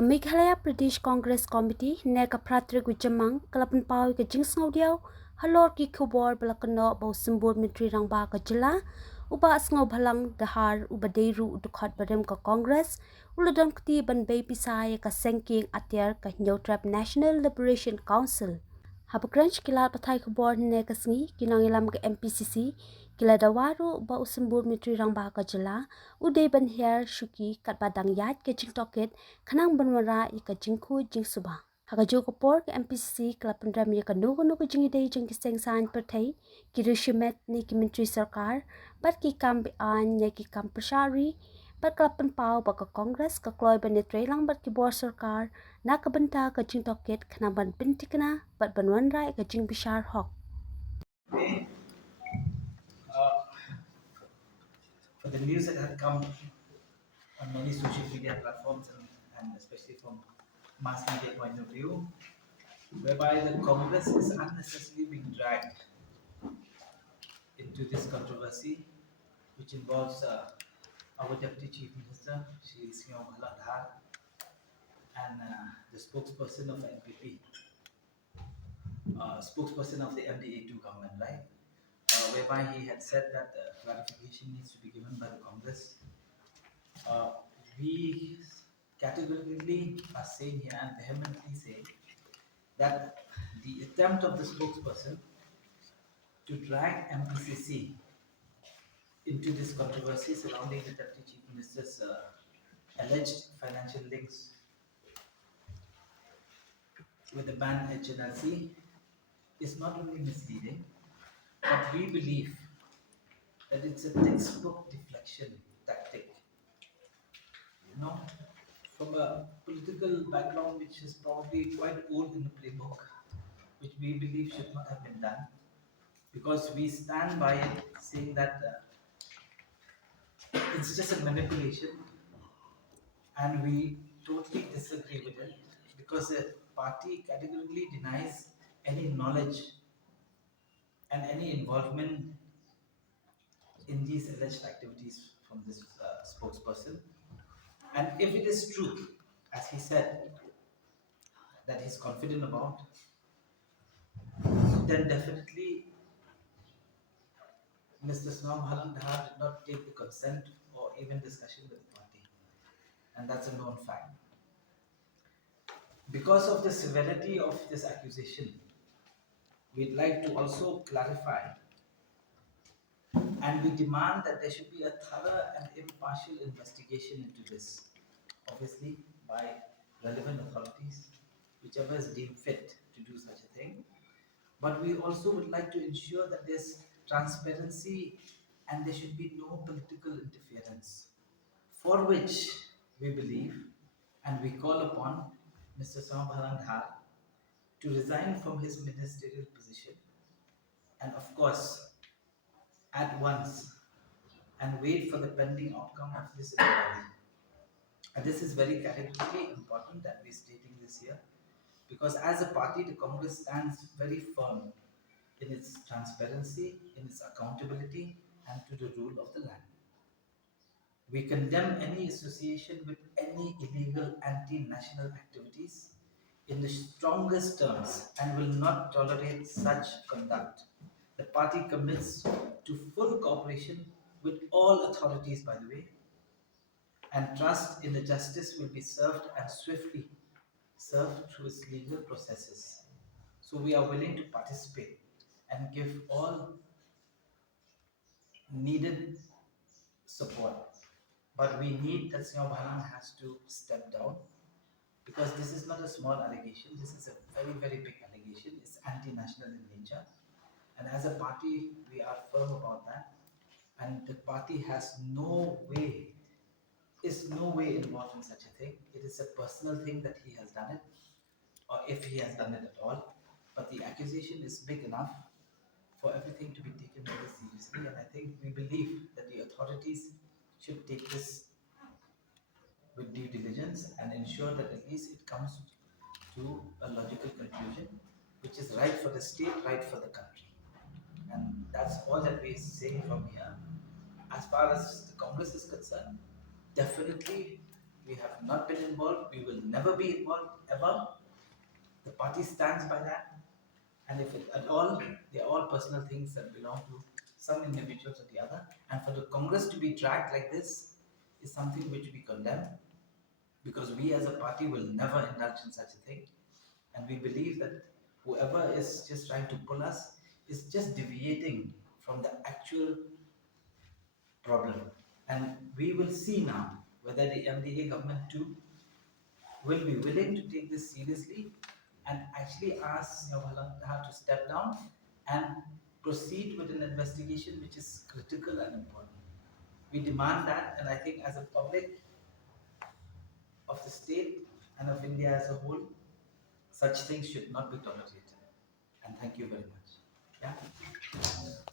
Meghalaya Pradesh Congress Committee ne ka pratrik wichamang kalapan pawi ka jingsngau diaw halor ki khubor balakano bau simbol mitri rangba ka jila uba asngau bhalang dahar uba deiru udukhat badem ka Congress uludam kti ban bay pisay ka sengking atyar ka Nyautrap National Liberation Council. Habukranch kila patay khubor ne kasngi kinangilam ka Mpcc kila dawaru ba usimbol mitri rangba ka jila uday ban Hiar Shuki Katba Iaid ke Jingtohkit kanang banwara ika jingku jingsuba. Hagajo kapor ke Mpcc kala pandram ya nugu jingidei jingkiseng san pertai ki rishimet ni ki menteri sarkar bat ki kam an ya ki kam prashari bat kalapan pau baka Kongres ka kloy ban lang bat ki bor sarkar na kabenta ka Jingtohkit kana ban bintikna bat banwan rai ka jing bishar hok. For the news that had come on many social media platforms and especially from mass media point of view, whereby the Congress is unnecessarily being dragged into this controversy, which involves our Deputy Chief Minister, Shri Dhar, and the spokesperson of NPP, spokesperson of the MDA2 government, right? Whereby he had said that clarification needs to be given by the Congress. We categorically are saying here and vehemently say that the attempt of the spokesperson to drag Mpcc into this controversy surrounding the Deputy Chief Minister's alleged financial links with the banned HNLC is not only misleading, but we believe that it's a textbook deflection tactic. You know, from a political background which is probably quite old in the playbook, which we believe should not have been done, because we stand by it saying that it's just a manipulation, and we totally disagree with it because the party categorically denies any knowledge and any involvement in these alleged activities from this spokesperson. And if it is true, as he said, that he's confident about, then definitely Mr. Snom Halandhar did not take the consent or even discussion with the party. And that's a known fact. Because of the severity of this accusation, we'd like to also clarify and we demand that there should be a thorough and impartial investigation into this, obviously by relevant authorities, whichever is deemed fit to do such a thing. But we also would like to ensure that there's transparency and there should be no political interference, for which we believe and we call upon Mr. Sambharan to resign from his ministerial position and, of course, at once and wait for the pending outcome of this inquiry. And this is very categorically important that we're stating this here, because as a party, the Congress stands very firm in its transparency, in its accountability, and to the rule of the land. We condemn any association with any illegal anti-national activities in the strongest terms and will not tolerate such conduct. The party commits to full cooperation with all authorities, by the way, and trust in the justice will be served and swiftly served through its legal processes. So we are willing to participate and give all needed support. But we need that Singh Bhalan has to step down, because this is not a small allegation, this is a very, very big allegation. It's anti-national in nature. And as a party, we are firm about that. And the party has no way, is no way involved in such a thing. It is a personal thing that he has done it, or if he has done it at all. But the accusation is big enough for everything to be taken very seriously. And I think we believe that the authorities should take this with due diligence and ensure that at least it comes to a logical conclusion, which is right for the state, right for the country. And that's all that we say from here. As far as the Congress is concerned, definitely We have not been involved. We will never be involved ever. The party stands by that. And if it, at all, they are all personal things that belong to some individuals or the other. And for the Congress to be dragged like this is something which we condemn, because we as a party will never indulge in such a thing. And we believe that whoever is just trying to pull us is just deviating from the actual problem. And we will see now whether the MDA government too will be willing to take this seriously and actually ask Yavalan to step down and proceed with an investigation which is critical and important. We demand that, and I think as a public of the state and of India as a whole, such things should not be tolerated. And thank you very much. Yeah.